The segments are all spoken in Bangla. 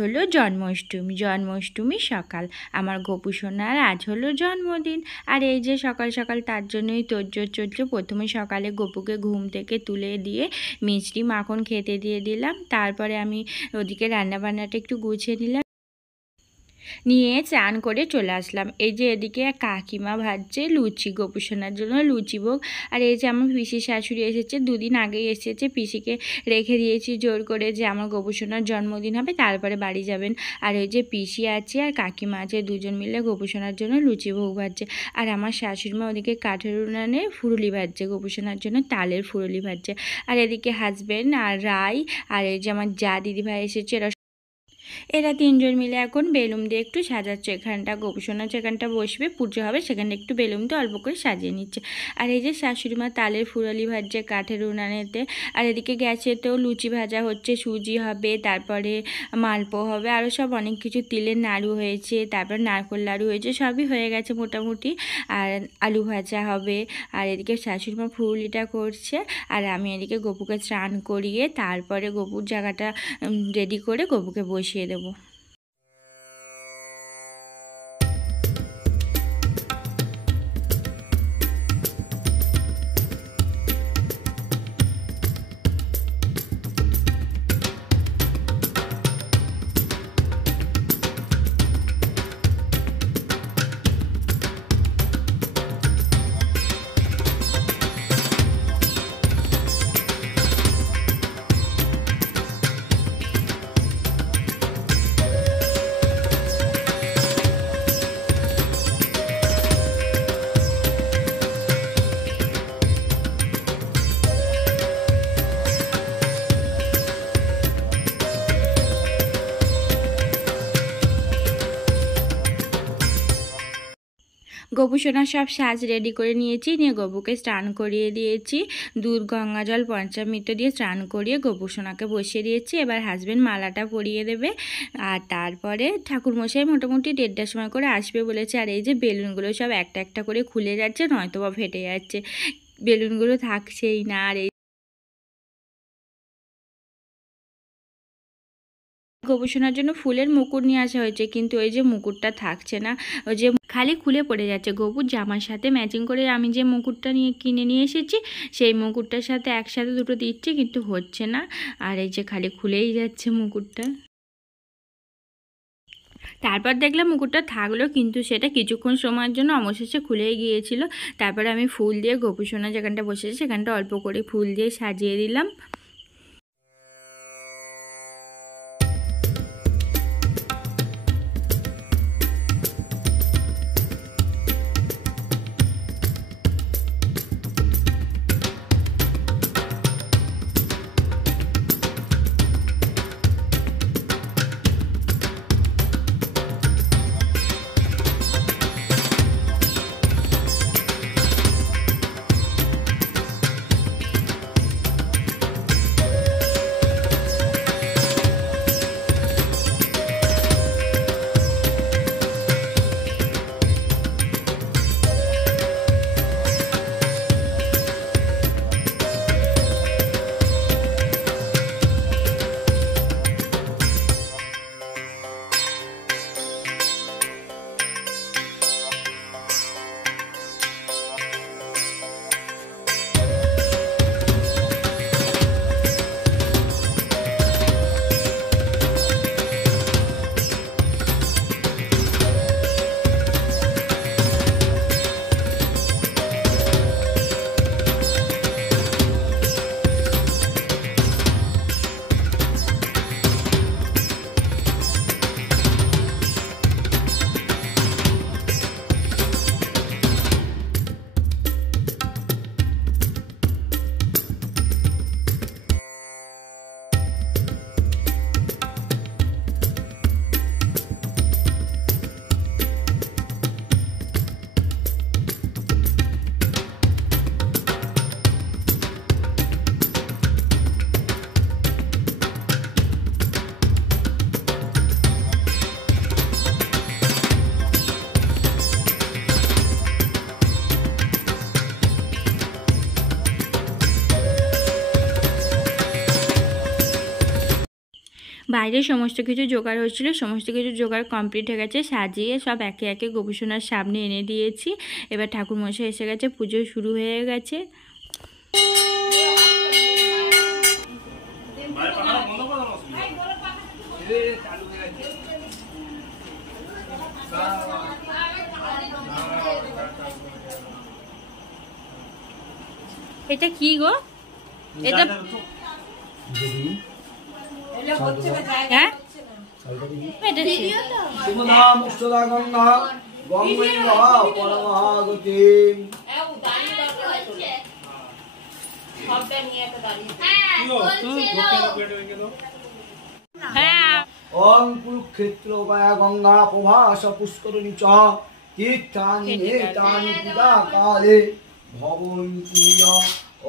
হলো জন্মাষ্টমী সকাল। আমার গোপু সোনার আজ হলো জন্মদিন। আর এই যে সকাল সকাল তার জন্যই তোড়জোড় চলছে। প্রথমে সকালে গোপুকে ঘুম থেকে তুলে দিয়ে মিষ্টি মাখন খেতে দিয়ে দিলাম। তারপরে আমি ওদিকে রান্নাবান্নাটা একটু গুছিয়ে নিলাম, নিয়ে চান করে চলে আসলাম। এই যে এদিকে কাকিমা ভাজছে লুচি, গোপু সোনার জন্য লুচি ভোগ। আর এই যে আমার পিসির শাশুড়ি এসেছে, দুদিন আগেই এসেছে। পিসিকে রেখে দিয়েছি জোর করে যে আমার গোপু সোনার জন্মদিন হবে, তারপরে বাড়ি যাবেন। আর ওই যে পিসি আছে আর কাকিমা আছে, দুজন মিলে গোপু সোনার জন্য লুচি ভোগ ভাজছে। আর আমার শাশুড়িমা ওদিকে কাঠের উনানে ফুরুলি ভাজছে, গোপু সোনার জন্য তালের ফুরুলি ভাজছে। আর এদিকে হাজবেন্ড আর রাই আর এই যে আমার যা দিদিভাই এসেছে, এরা তিনজন মিলে এখন বেলুন দিয়ে একটু সাজাচ্ছে। এখানটা গোপু সোনা যেখানটা বসবে পুজো হবে, সেখানে একটু বেলুন দিয়ে অল্প করে সাজিয়ে নিচ্ছে। আর এই যে শাশুড়িমা তালের ফুরালি ভাজছে কাঠের উনানেতে। আর এদিকে গ্যাসেতেও লুচি ভাজা হচ্ছে, সুজি হবে, তারপরে মালপো হবে, আরও সব অনেক কিছু, তিলের নাড়ু হয়েছে, তারপর নারকোল লাড়ু হয়েছে, সবই হয়ে গেছে মোটামুটি। আর আলু ভাজা হবে। আর এদিকে শাশুড়িমা ফুরুলিটা করছে, আর আমি এদিকে গোপুকে স্নান করিয়ে তারপরে গোপুর জায়গাটা রেডি করে গোপুকে বসিয়ে দেবো। গোপু সোনার সব সাজ রেডি করে নিয়েছি, নিয়ে গোপুকে স্নান করিয়ে দিয়েছি। দুধ গঙ্গা জল পঞ্চামৃত দিয়ে স্নান করিয়ে গোপু সোনাকে বসিয়ে দিয়েছি। এবার হাজবেন্ড মালাটা পরিয়ে দেবে। আর তারপরে ঠাকুরমশাই মোটামুটি 1:30টার সময় করে আসবে বলেছে। আর এই যে বেলুনগুলো সব একটা একটা করে খুলে যাচ্ছে, নয়তো বা ফেটে যাচ্ছে, বেলুনগুলো থাকছেই না। আর এই গোপু সোনার জন্য ফুলের মুকুট নিয়ে আসা হয়েছে, কিন্তু ওই যে মুকুটটা থাকছে না, ওই যে খালি খুলে পড়ে যাচ্ছে। গোপুর জামার সাথে ম্যাচিং করে আমি যে মুকুটটা কিনে নিয়ে এসেছি, সেই মুকুটটার সাথে একসাথে দুটো দিচ্ছি, কিন্তু হচ্ছে না। আর এই যে খালি খুলেই যাচ্ছে মুকুটটা। তারপর দেখলাম মুকুটটা থাকলো, কিন্তু সেটা কিছুক্ষণ সময়ের জন্য অবশেষে খুলেই গিয়েছিল। তারপরে আমি ফুল দিয়ে গোপু সোনা যেখানটা বসেছে সেখানটা অল্প করে ফুল দিয়ে সাজিয়ে দিলাম। বাইরে সমস্ত কিছু জোগাড় হচ্ছিলো, সমস্ত কিছু জোগাড় কমপ্লিট হয়ে গেছে, সাজিয়ে সব একে একে গোপুসোনার সামনে এনে দিয়েছি। এবার ঠাকুরমশাই এসে গেছে, পুজো শুরু হয়ে গেছে। এটা কি গো? এটা হ্যাঁ ओम कुरुक्षेत्र गंगा प्रभास पुष्करिणी च तीर्थानि नेतानि पिता काले भवन्ति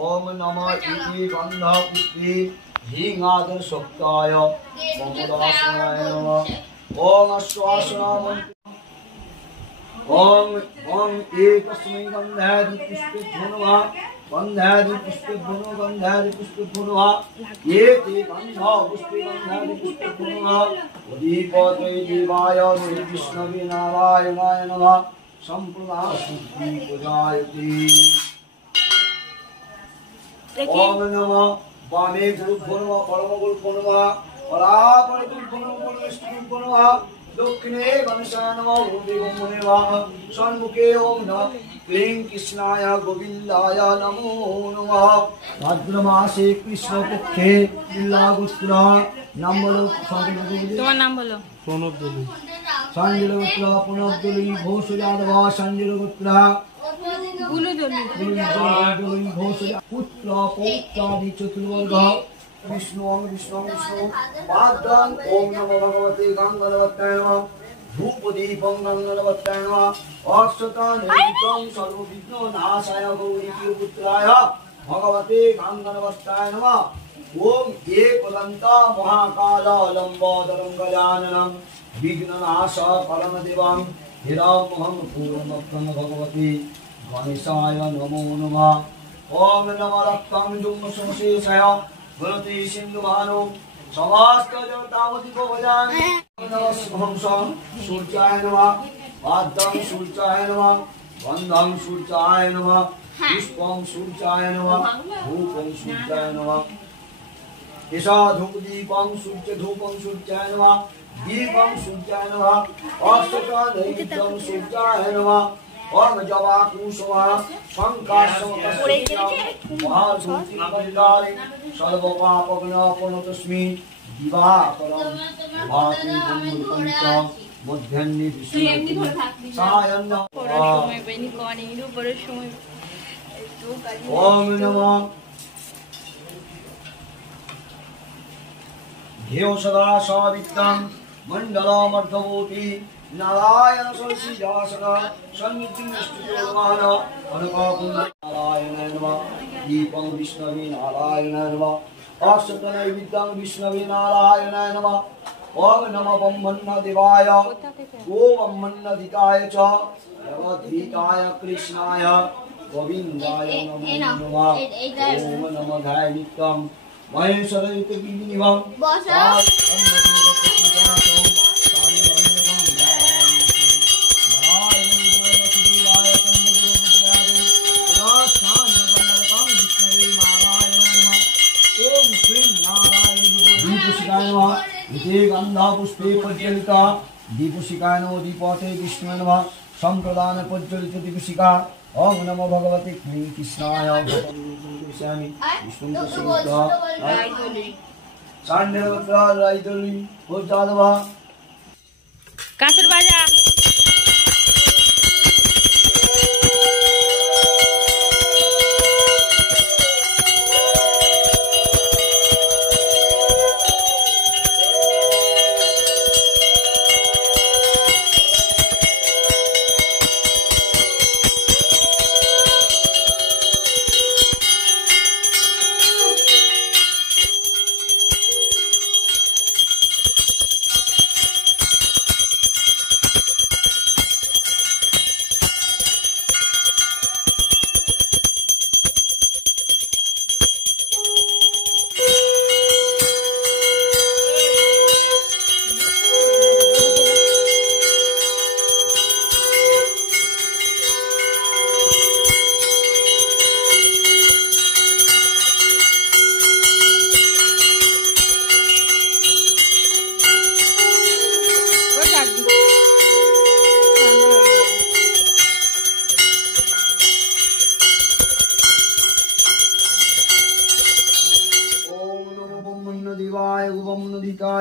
ओम नमः इति गंधा पुष्पे हिंगादर शक्ताय ममदासनाय नमः ओम अश्वासनाम ओम ओम एकस्मै गंधादि पुष्पे नमः गंधादि पुष्पे गंधादि पुष्पे ये ते गंधा पुष्पे गंधादि पुष्पे उदीपते देवाय विष्णवे नारायणाय नमः संप्रदाशुद्धि पूजायते ओम नमः वामे गुरुभ्यो नमः परम गुरुभ्यो नमः परापरि गुरुभ्यो नमः परमेष्ठिभ्यो नमः दक्षिणे गणेशाय नमः देवो नमः सन्मुखे ओम नमः क्लीं कृष्णाय गोविंदाय नमो नमः भाद्रमासे कृष्ण पक्षे लीलागोत्र नाम बोलो তোমার নাম বলো सोनोदली संजय गोत्र पुनर्दली घोष यादव संजय गोत्र गुलुदली घोष पुत्र पौत्रादि चतुर्वर्ग विष्णु विष्णु विष्णु पादं ओम नमो भगवते गंगाधरवत्ताय नमः धूप दीपं गंगाधरवत्ताय नमः अक्षतानितं सर्वविघ्ननाशाय गौरीपुत्राय भगवते गंगाधरवत्ताय नमः ओम एकदन्त महाकाल लंबोदरं गजाननं विघ्ननाश परमदेवं हिरण्यं पूर्णमत्तं भगवते गणेशाय नमो नमः ओम नमः रक्तं जुम्मशंशेषय भरती सिंधुभानु समस्त जगतावती को भजान नमः सूर्याय नमः पादं सूर्याय नमः गंधं सूर्याय नमः पुष्पं सूर्याय नमः धूपं सूर्याय नमः ईशा धूप दीपं सूर्य धूपं सूर्याय नमः दीपं सूर्याय नमः अष्टकानैवेद्यं सूर्याय नमः ओम जवा कुसुमा शंकाशमकस्मिन् सर्वपापविनाशनतस्मै दिवाकरं भाति गुणमुल्कञ्च मध्याह्ने विष्णु सायं ओम नमः ध्येय सदा सावित्रं मण्डलमर्धवोति नारायण सरसी जासका सन्निधि स्तुतिर्मान अनकाकुंड नारायणाय नमः दीपं विष्णवे नारायणाय नमः अक्षतनैवेद्यं विष्णवे नारायणाय नमः ओम नमः ब्रह्मण्य देवाय गोब्रह्मण्यधिकाय च जगद्धीताय कृष्णाय गोविन्दाय नमो नमः ओम नमः ध्यायित्वं महेश्वरयुत विनिवं गंधा पुष्पे प्रज्वलिता दीपशिखाय नमो दीपते विष्णुवे नमः संप्रदान प्रज्वलित दीपशिखा ओम नमो भगवते क्लीं कृष्णाय विष्णु राइदली हो जादवा কাঁচের বাজা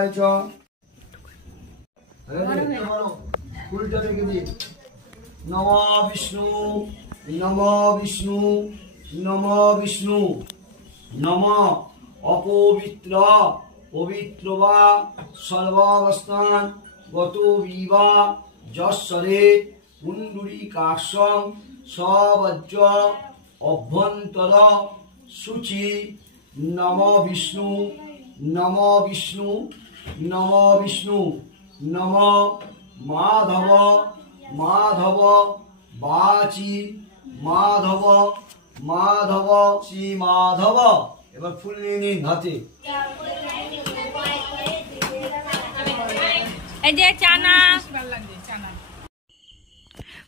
গোবিন্দায় চ ফুলটা রেখে দিই নম বিষ্ণু নম বিষ্ণু নম বিষ্ণু নম অপবিত্র পবিত্র বা সর্বাবস্থান গত বিবা যশ্বরে পুণ্ডরীকাক্ষং সবজ্র অভ্যন্তর শুচি নম বিষ্ণু নম বিষ্ণু নম বিষ্ণু নম মাধব মাধব বাচি মাধব মাধব শ্রী মাধব। এবার ফুল নিয়ে নিন হাতে। এই যে চানা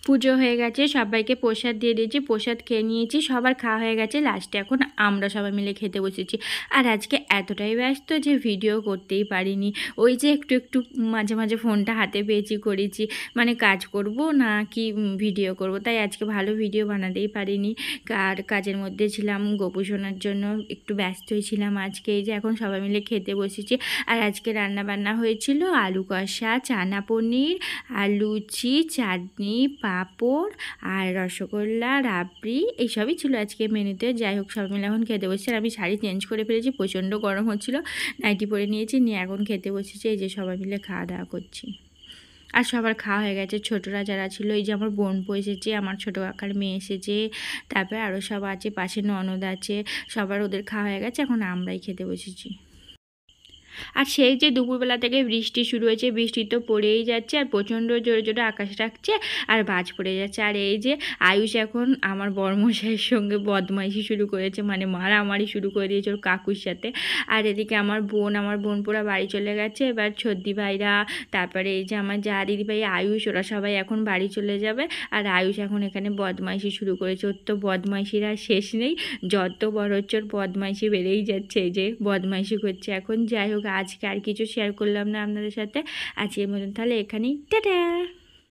পুজো হয়ে গেছে, সবাইকে প্রসাদ দিয়ে দিয়েছি, প্রসাদ খেয়ে নিয়েছি, সবার খাওয়া হয়ে গেছে। লাস্টে এখন আমরা সবাই মিলে খেতে বসেছি। আর আজকে এতটাই ব্যস্ত যে ভিডিও করতেই পারিনি। ওই যে একটু একটু মাঝে মাঝে ফোনটা হাতে পেয়েছি, করেছি, মানে কাজ করব না কি ভিডিও করব, তাই আজকে ভালো ভিডিও বানাতেই পারিনি। আর কাজের মধ্যে ছিলাম, গোপু শোনার জন্য একটু ব্যস্তই ছিলাম আজকে। এই যে এখন সবাই মিলে খেতে বসেছি। আর আজকে রান্না বান্না হয়েছিল আলু কষা, চানা পনির, আর লুচি, চাটনি, পাঁপড় আর রসগোল্লা, রাবড়ি, এইসবই ছিল আজকে মেনুতে। যাই হোক, সবাই মিলে এখন খেতে বসেছি। আর আমি শাড়ি চেঞ্জ করে ফেলেছি, প্রচণ্ড গরম হচ্ছিলো, নাইটি পরে নিয়েছি, নিয়ে এখন খেতে বসেছি। এই যে সবাই মিলে খাওয়া দাওয়া করছি। আর সবার খাওয়া হয়ে গেছে। ছোটরা যারা ছিল, এই যে আমার বোনপো এসেছে, আমার ছোটো কাকার মেয়ে এসেছে, তারপরে আরও সব আছে, পাশে ননদ আছে, সবার ওদের খাওয়া হয়ে গেছে। এখন আমরাই খেতে বসেছি। আর সেই যে দুপুরবেলা থেকে বৃষ্টি শুরু হয়েছে, বৃষ্টি তো পড়েই যাচ্ছে, আর প্রচণ্ড জোরে জোরে আকাশ ডাকছে, আর বাজ পড়ে যাচ্ছে। আর এই যে আয়ুষ এখন আমার বড়মশাইয়ের সঙ্গে বদমাইশি শুরু করেছে, মানে মারামারি শুরু করে দিয়েছে ওর কাকুর সাথে। আর এদিকে আমার বোন পুরা বাড়ি চলে গেছে। এবার ছদ্দি ভাইরা, তারপরে এই যে আমার যা দিদি ভাই আয়ুষ, ওরা সবাই এখন বাড়ি চলে যাবে। আর আয়ুষ এখন এখানে বদমাইশি শুরু করেছে। ওর তো বদমাইশির আর শেষ নেই, যত বড় হচ্ছে ওর বদমাইশি বেড়েই যাচ্ছে। এই যে বদমাইশি করছে এখন। যাই হোক, আজকে আর কিছু শেয়ার করলাম না আপনাদের সাথে। আজকের মতন তাহলে এখানেই টাটা।